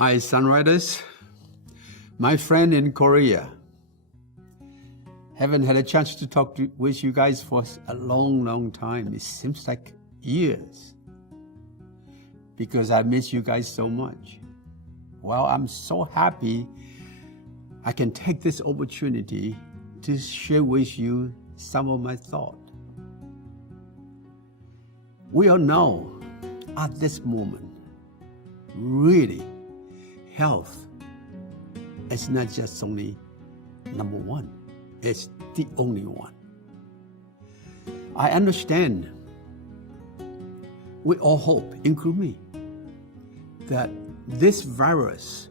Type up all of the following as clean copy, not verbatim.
Hi, Sunriders. My friend in Korea. Haven't had a chance to talk with you guys for a long time. It seems like years. Because I miss you guys so much. Well, I'm so happy I can take this opportunity to share with you some of my thoughts. We all know at this moment, really, health is not just only number one, it's the only one. I understand, we all hope, including me, that this virus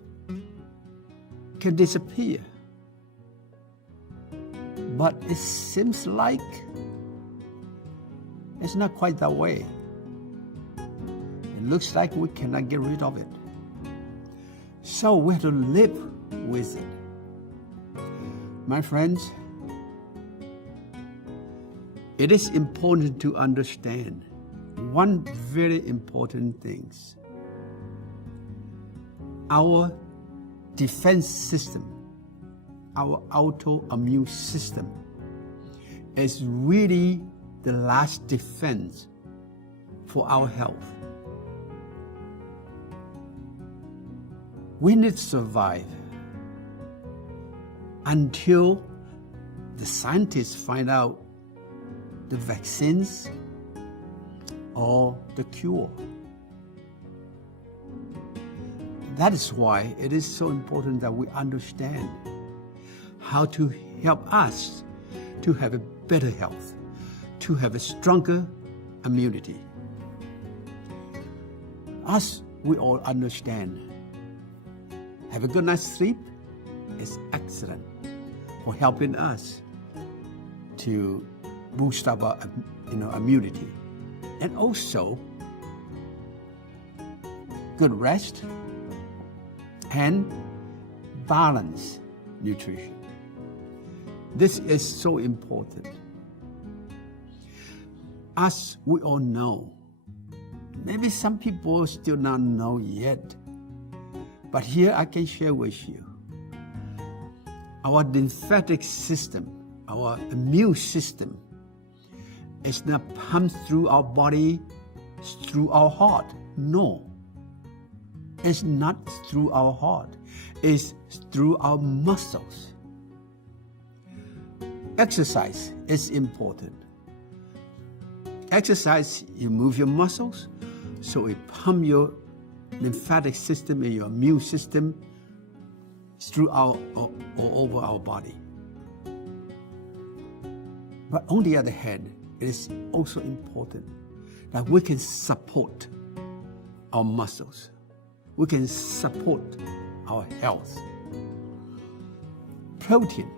can disappear. But it seems like it's not quite that way. It looks like we cannot get rid of it. So we have to live with it. My friends, it is important to understand one very important thing. Our defense system, our autoimmune system, is really the last defense for our health. We need to survive until the scientists find out the vaccines or the cure. That is why it is so important that we understand how to help us to have a better health, to have a stronger immunity. As we all understand, have a good night's sleep is excellent for helping us to boost our immunity. And also, good rest and balanced nutrition. This is so important. As we all know, maybe some people still not know yet, but here I can share with you. Our lymphatic system, our immune system, is not pumped through our body, through our heart. No. It's not through our heart. It's through our muscles. Exercise is important. Exercise, you move your muscles, so it pumps your lymphatic system and your immune system throughout all over our body. But on the other hand, it is also important that we can support our muscles. We can support our health. Protein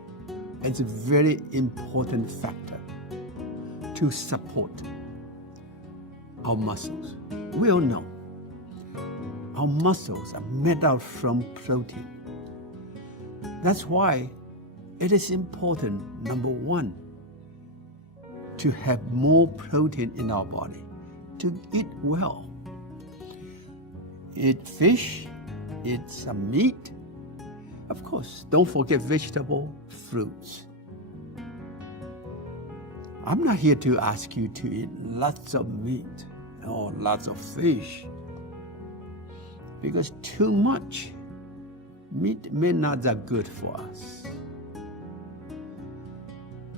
is a very important factor to support our muscles. We all know our muscles are made out from protein. That's why it is important, number one, to have more protein in our body, to eat well. Eat fish, eat some meat. Of course, don't forget vegetable, fruits. I'm not here to ask you to eat lots of meat or lots of fish, because too much meat may not be that good for us.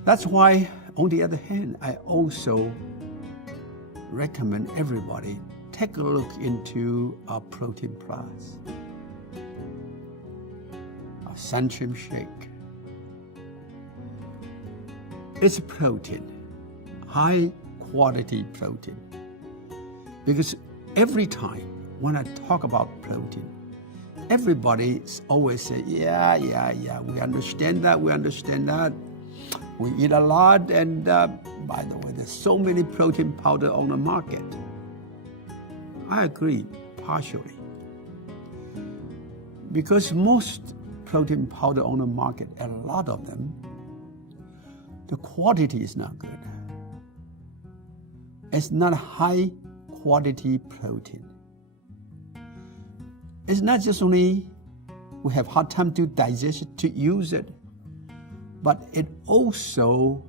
That's why, on the other hand, I also recommend everybody take a look into our Protein Plus, our Sunshine Shake. It's protein, high quality protein. Because every time when I talk about protein, everybody always say, yeah, we understand that. We eat a lot, and by the way, there's so many protein powder on the market. I agree, partially. Because most protein powder on the market, a lot of them, the quality is not good. It's not high quality protein. it's not just only we have hard time to digest it, to use it, but it also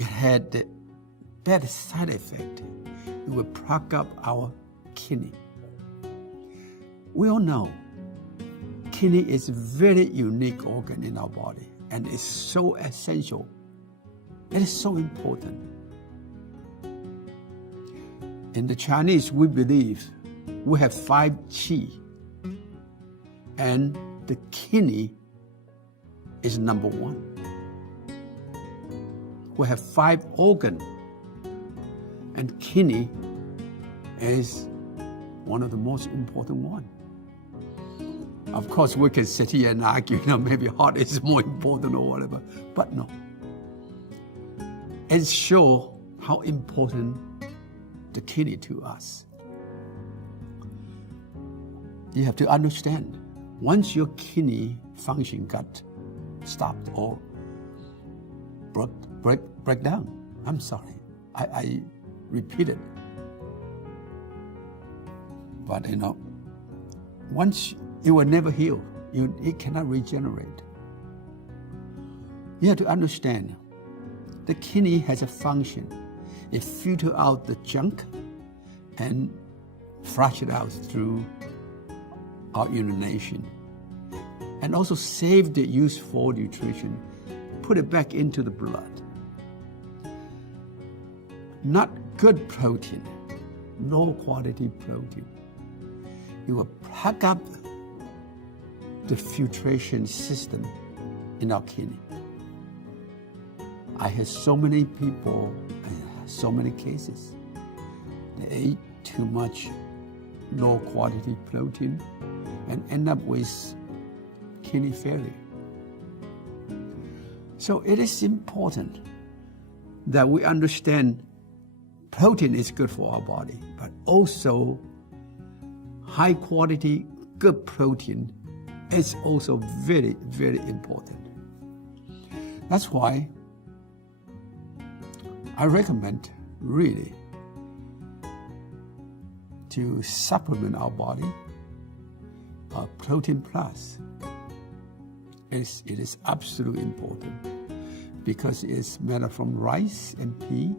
had the bad side effect. It will plug up our kidney. We all know kidney is a very unique organ in our body and it's so essential. It is so important. In the Chinese, we believe we have 5 qi, and the kidney is number 1. We have 5 organs, and kidney is one of the most important ones. Of course, we can sit here and argue, maybe heart is more important or whatever, but no. It shows how important the kidney to us. You have to understand, once your kidney function got stopped or break down, I'm sorry, I repeat it. But once it will never heal, it cannot regenerate. You have to understand, the kidney has a function. It filters out the junk and flush it out through our urination. And also save the useful nutrition, put it back into the blood. Not good protein, low quality protein. It will plug up the filtration system in our kidney. I had so many people, so many cases, they ate too much low quality protein and end up with kidney failure. So it is important that we understand protein is good for our body, but also high quality, good protein is also very, very important. That's why I recommend really to supplement our body protein plus. It is absolutely important because it's made from rice and pea,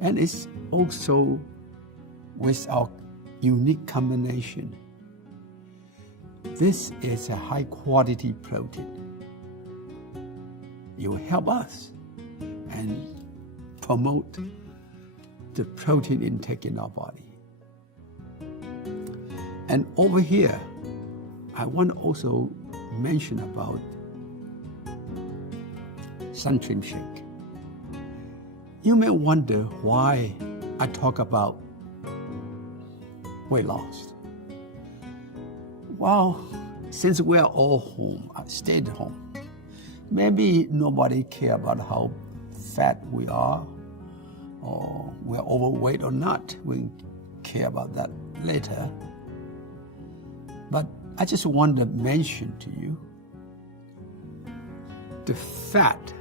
and it's also with our unique combination. This is a high quality protein. It will help us and promote the protein intake in our body. And over here, I want to also mention about Chen Speech. You may wonder why I talk about weight loss. Well, since we are all home, stayed home, maybe nobody care about how fat we are or we're overweight or not. We care about that later. But I just want to mention to you, the fat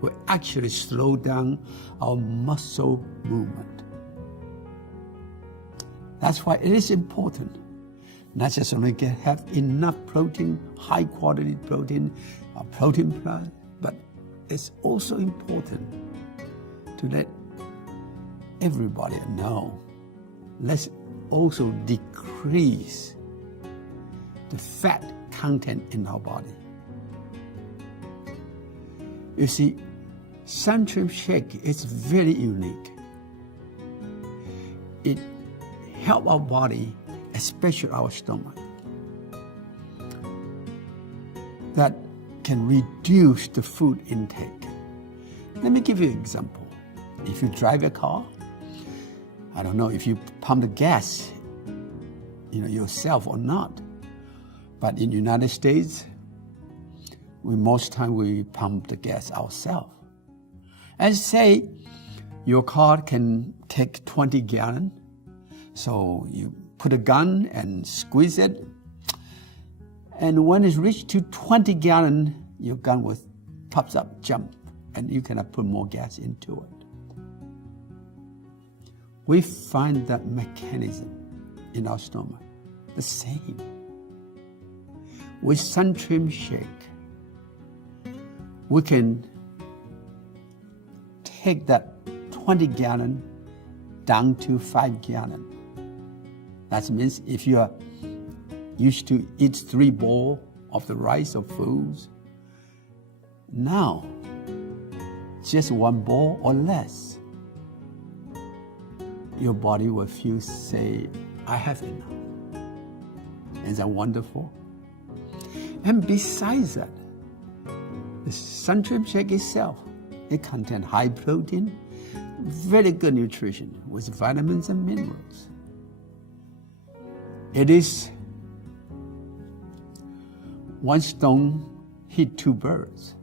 will actually slow down our muscle movement. That's why it is important, not just only have enough protein, high quality protein, protein plus, but it's also important to let everybody know, let's also decrease the fat content in our body. You see, Chen Speech is very unique. It helps our body, especially our stomach, that can reduce the food intake. Let me give you an example. If you drive a car, I don't know if you pump the gas, yourself or not, but in the United States, most time we pump the gas ourselves. And say your car can take 20 gallons, so you put a gun and squeeze it, and when it's reached to 20 gallons, your gun will pops up, jump, and you cannot put more gas into it. We find that mechanism in our stomach. The same. With Sun Shake, we can take that 20 gallon down to 5 gallon. That means if you are used to eat 3 bowls of the rice or foods, now just 1 bowl or less, your body will feel, say, I have enough. Isn't that wonderful? And besides that, the Sun Shake itself, it contains high protein, very good nutrition with vitamins and minerals. It is 1 stone hit 2 birds.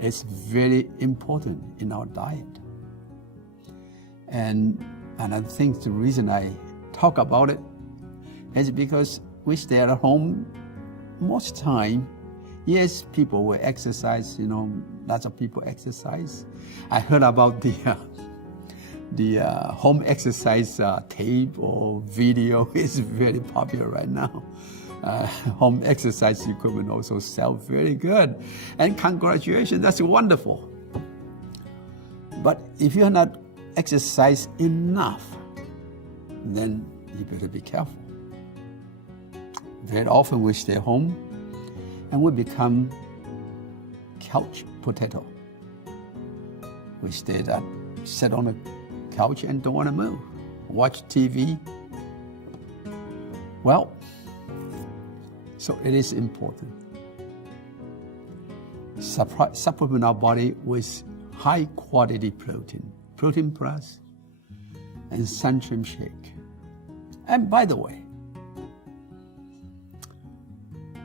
It's very important in our diet. And I think the reason I talk about it is because we stay at home most time. Yes, people will exercise, lots of people exercise. I heard about the home exercise tape or video is very popular right now. Home exercise equipment also sell very good. And congratulations, that's wonderful. But if you're not exercise enough, then you better be careful. Very often we stay home and we become couch potato. We sit on the couch and don't want to move. Watch TV. Well, so it is important. Supplement our body with high quality protein, Protein Plus, and Sun Shake. And by the way,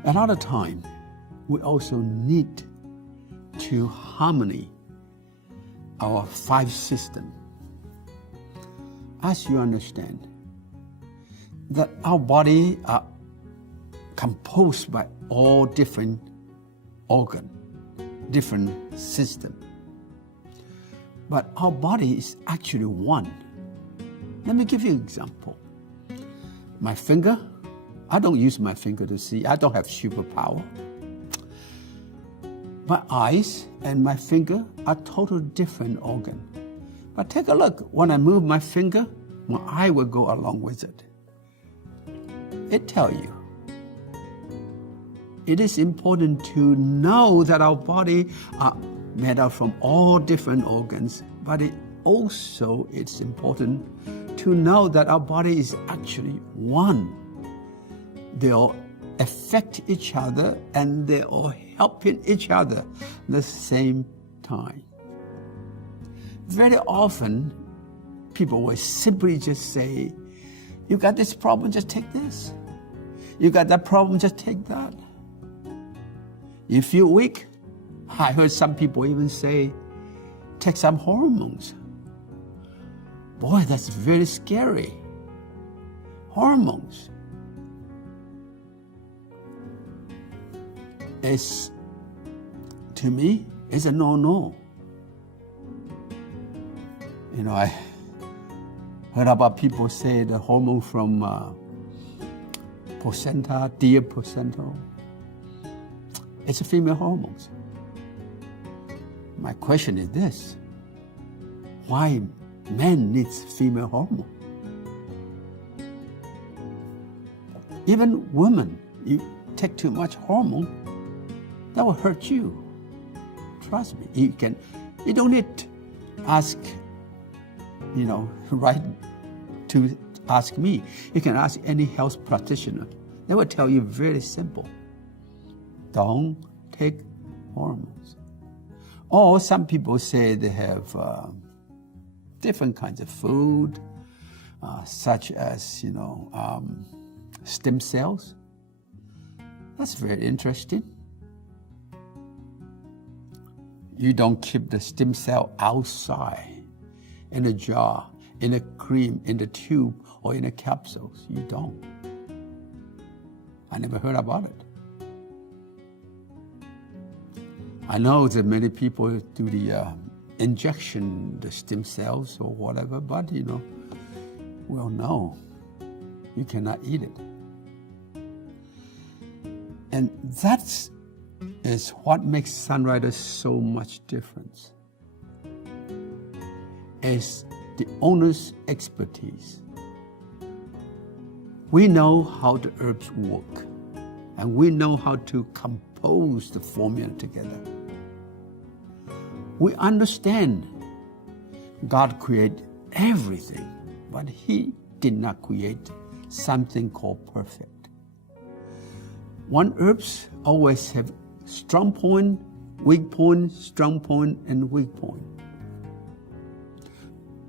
another time, we also need to harmony our 5 system. As you understand, that our body are composed by all different organs, different systems. But our body is actually one. Let me give you an example. My finger, I don't use my finger to see. I don't have superpower. My eyes and my finger are totally different organs. But take a look. When I move my finger, my eye will go along with it. It tells you. It is important to know that our body are made up from all different organs, but it's important to know that our body is actually one. They all affect each other and they all helping each other at the same time. Very often, people will simply just say, you got this problem, just take this. You got that problem, just take that. You feel weak? I heard some people even say, take some hormones. Boy, that's very scary. Hormones. To me, it's a no-no. I heard about people say the hormone from placenta, deer placenta. It's a female hormone. My question is this: why men needs female hormone? Even women, you take too much hormone, that will hurt you. Trust me. You don't need to ask, right to ask me. You can ask any health practitioner. They will tell you very simple. Don't take hormones. Or some people say they have different kinds of food, such as, stem cells. That's very interesting. You don't keep the stem cell outside in a jar, in a cream, in the tube, or in a capsules. You don't. I never heard about it. I know that many people do the injection, the stem cells or whatever, but Well, no, you cannot eat it. And that is what makes 썬라이더 so much difference. It's the owner's expertise. We know how the herbs work, and we know how to compose the formula together. We understand God created everything, but He did not create something called perfect. One herbs always have strong point, weak point, strong point, and weak point.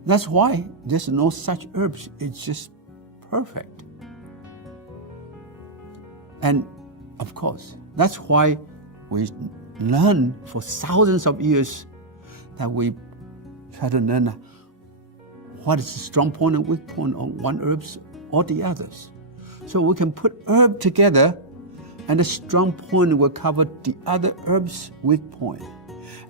That's why there's no such herbs. It's just perfect. And of course, that's why we learn for thousands of years that we try to learn what is the strong point and weak point on one herbs or the others. So we can put herb together and the strong point will cover the other herb's weak point.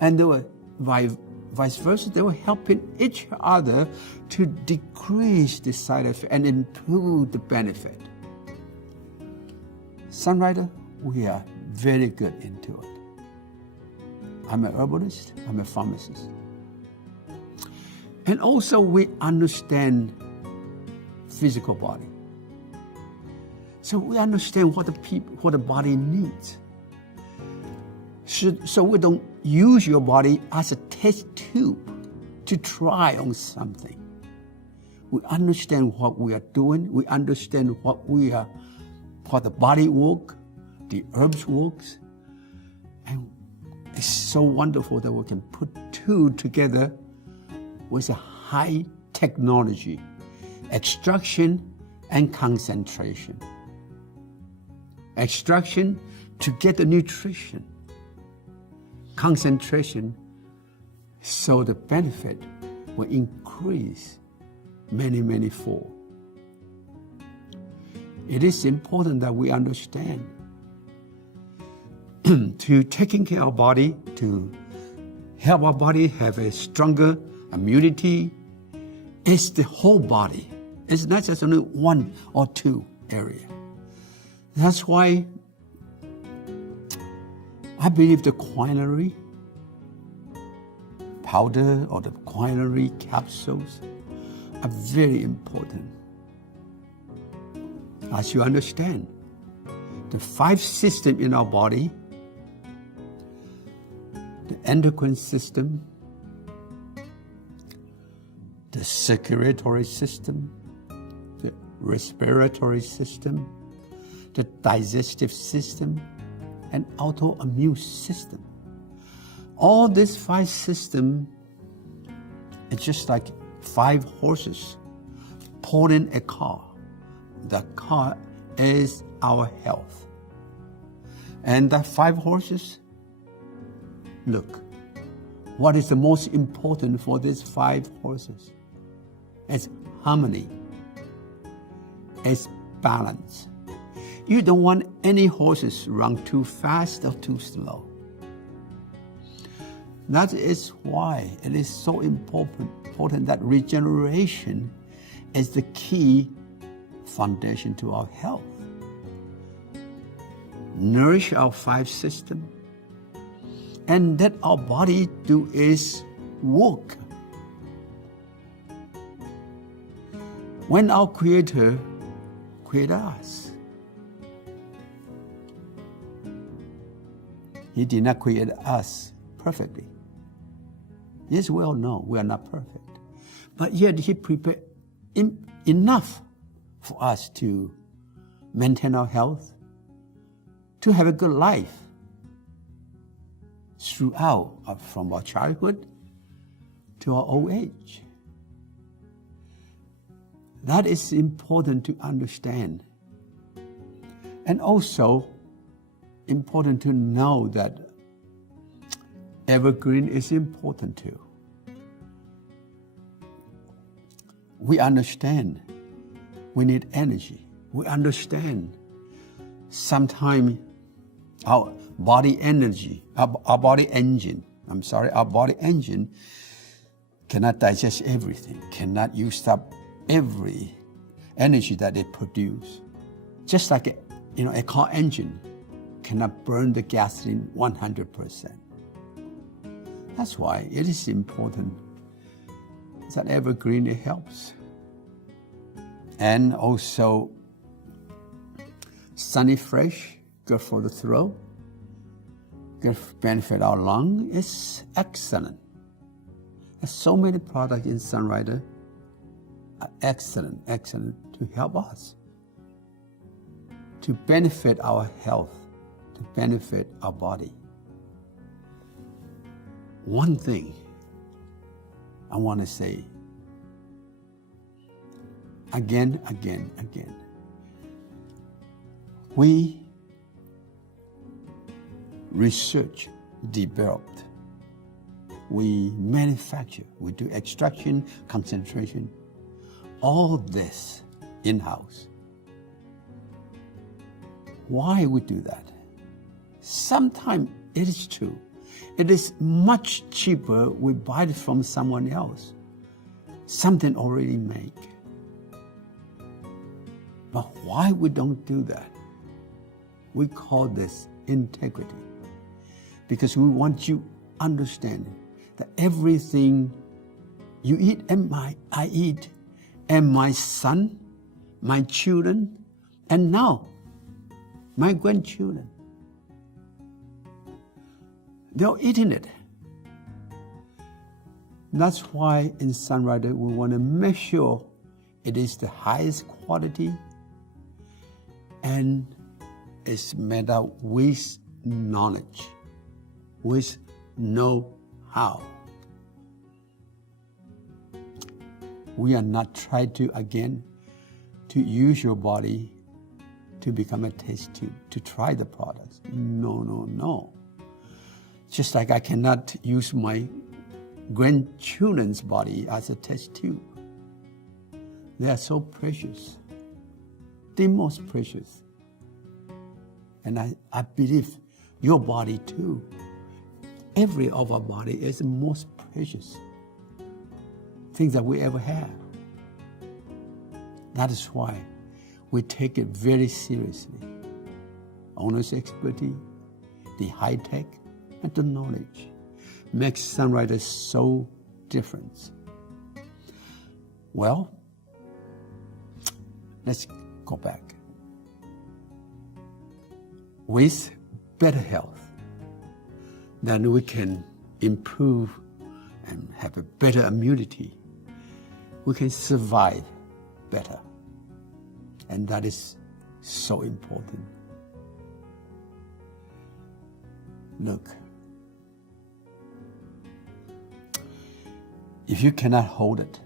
And they were vice versa, they were helping each other to decrease the side effect and improve the benefit. 썬라이더, we are very good into it. I'm an herbalist, I'm a pharmacist. And also we understand physical body. So we understand what the body needs. So we don't use your body as a test tube to try on something. We understand what we are doing. We understand what the body work, the herbs works. And it's so wonderful that we can put two together with a high technology, extraction and concentration. Extraction to get the nutrition. Concentration so the benefit will increase many, many fold. It is important that we understand to taking care of our body, to help our body have a stronger immunity. It's the whole body. It's not just only one or two areas. That's why I believe the quinine powder or the quinine capsules are very important. As you understand, the 5 systems in our body, the endocrine system, the circulatory system, the respiratory system, the digestive system, and autoimmune system. All these 5 systems, it's just like 5 horses pulling a car. The car is our health. And the 5 horses, look, what is the most important for these 5 horses? It's harmony. It's balance. You don't want any horses run too fast or too slow. That is why it is so important that regeneration is the key foundation to our health. Nourish our 5 systems and let our body do its work. When our Creator created us, He did not create us perfectly. Yes, we all know we are not perfect. But yet He prepared enough for us to maintain our health, to have a good life throughout, from our childhood to our old age. That is important to understand. And also important to know that evergreen is important too. We understand we need energy. We understand sometimes our body engine cannot digest everything, cannot use up every energy that it produces. Just like a car engine cannot burn the gasoline 100%. That's why it is important that evergreen it helps. And also Sunny Fresh, good for the throat, good benefit our lung. It's excellent. There's so many products in 썬라이더 are excellent to help us, to benefit our health, to benefit our body. One thing I want to say again. We research, developed, we manufacture, we do extraction, concentration, all this in-house. Why we do that? Sometimes it is true. It is much cheaper we buy it from someone else, something already made. But why we don't do that? We call this integrity. Because we want you to understand that everything you eat and I eat, and my son, my children, and now my grandchildren, they're eating it. That's why in 썬라이더 we want to make sure it is the highest quality and it's made up with knowledge, with know-how. We are not trying to, again, to use your body to become a test tube, to try the products. No. Just like I cannot use my grandchildren's body as a test tube. They are so precious, the most precious. And I believe your body too. Every of our body is the most precious thing that we ever have. That is why we take it very seriously. Owner's expertise, the high tech, and the knowledge makes 썬라이더 so different. Well, let's go back. With better health, then we can improve and have a better immunity. We can survive better. And that is so important. Look, if you cannot hold it,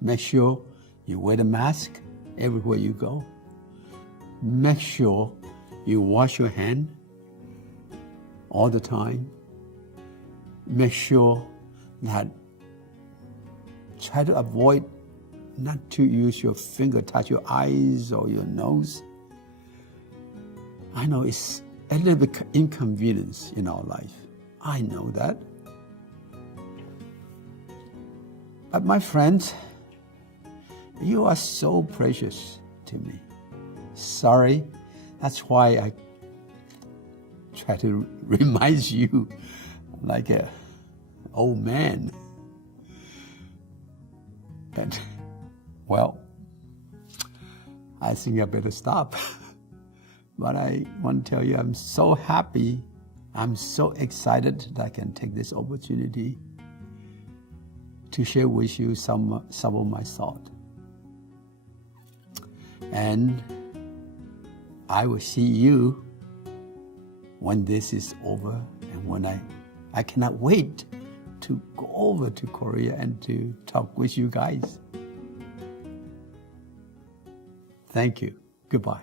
make sure you wear the mask everywhere you go. Make sure you wash your hand all the time. Make sure that try to avoid not to use your finger, touch your eyes or your nose. I know it's a little bit inconvenience in our life. I know that. But my friends, you are so precious to me. Sorry, that's why I try to remind you like an old man. And, well, I think I better stop. But I want to tell you, I'm so happy, I'm so excited that I can take this opportunity to share with you some of my thoughts. And I will see you when this is over and when I cannot wait to go over to Korea and to talk with you guys. Thank you. Goodbye.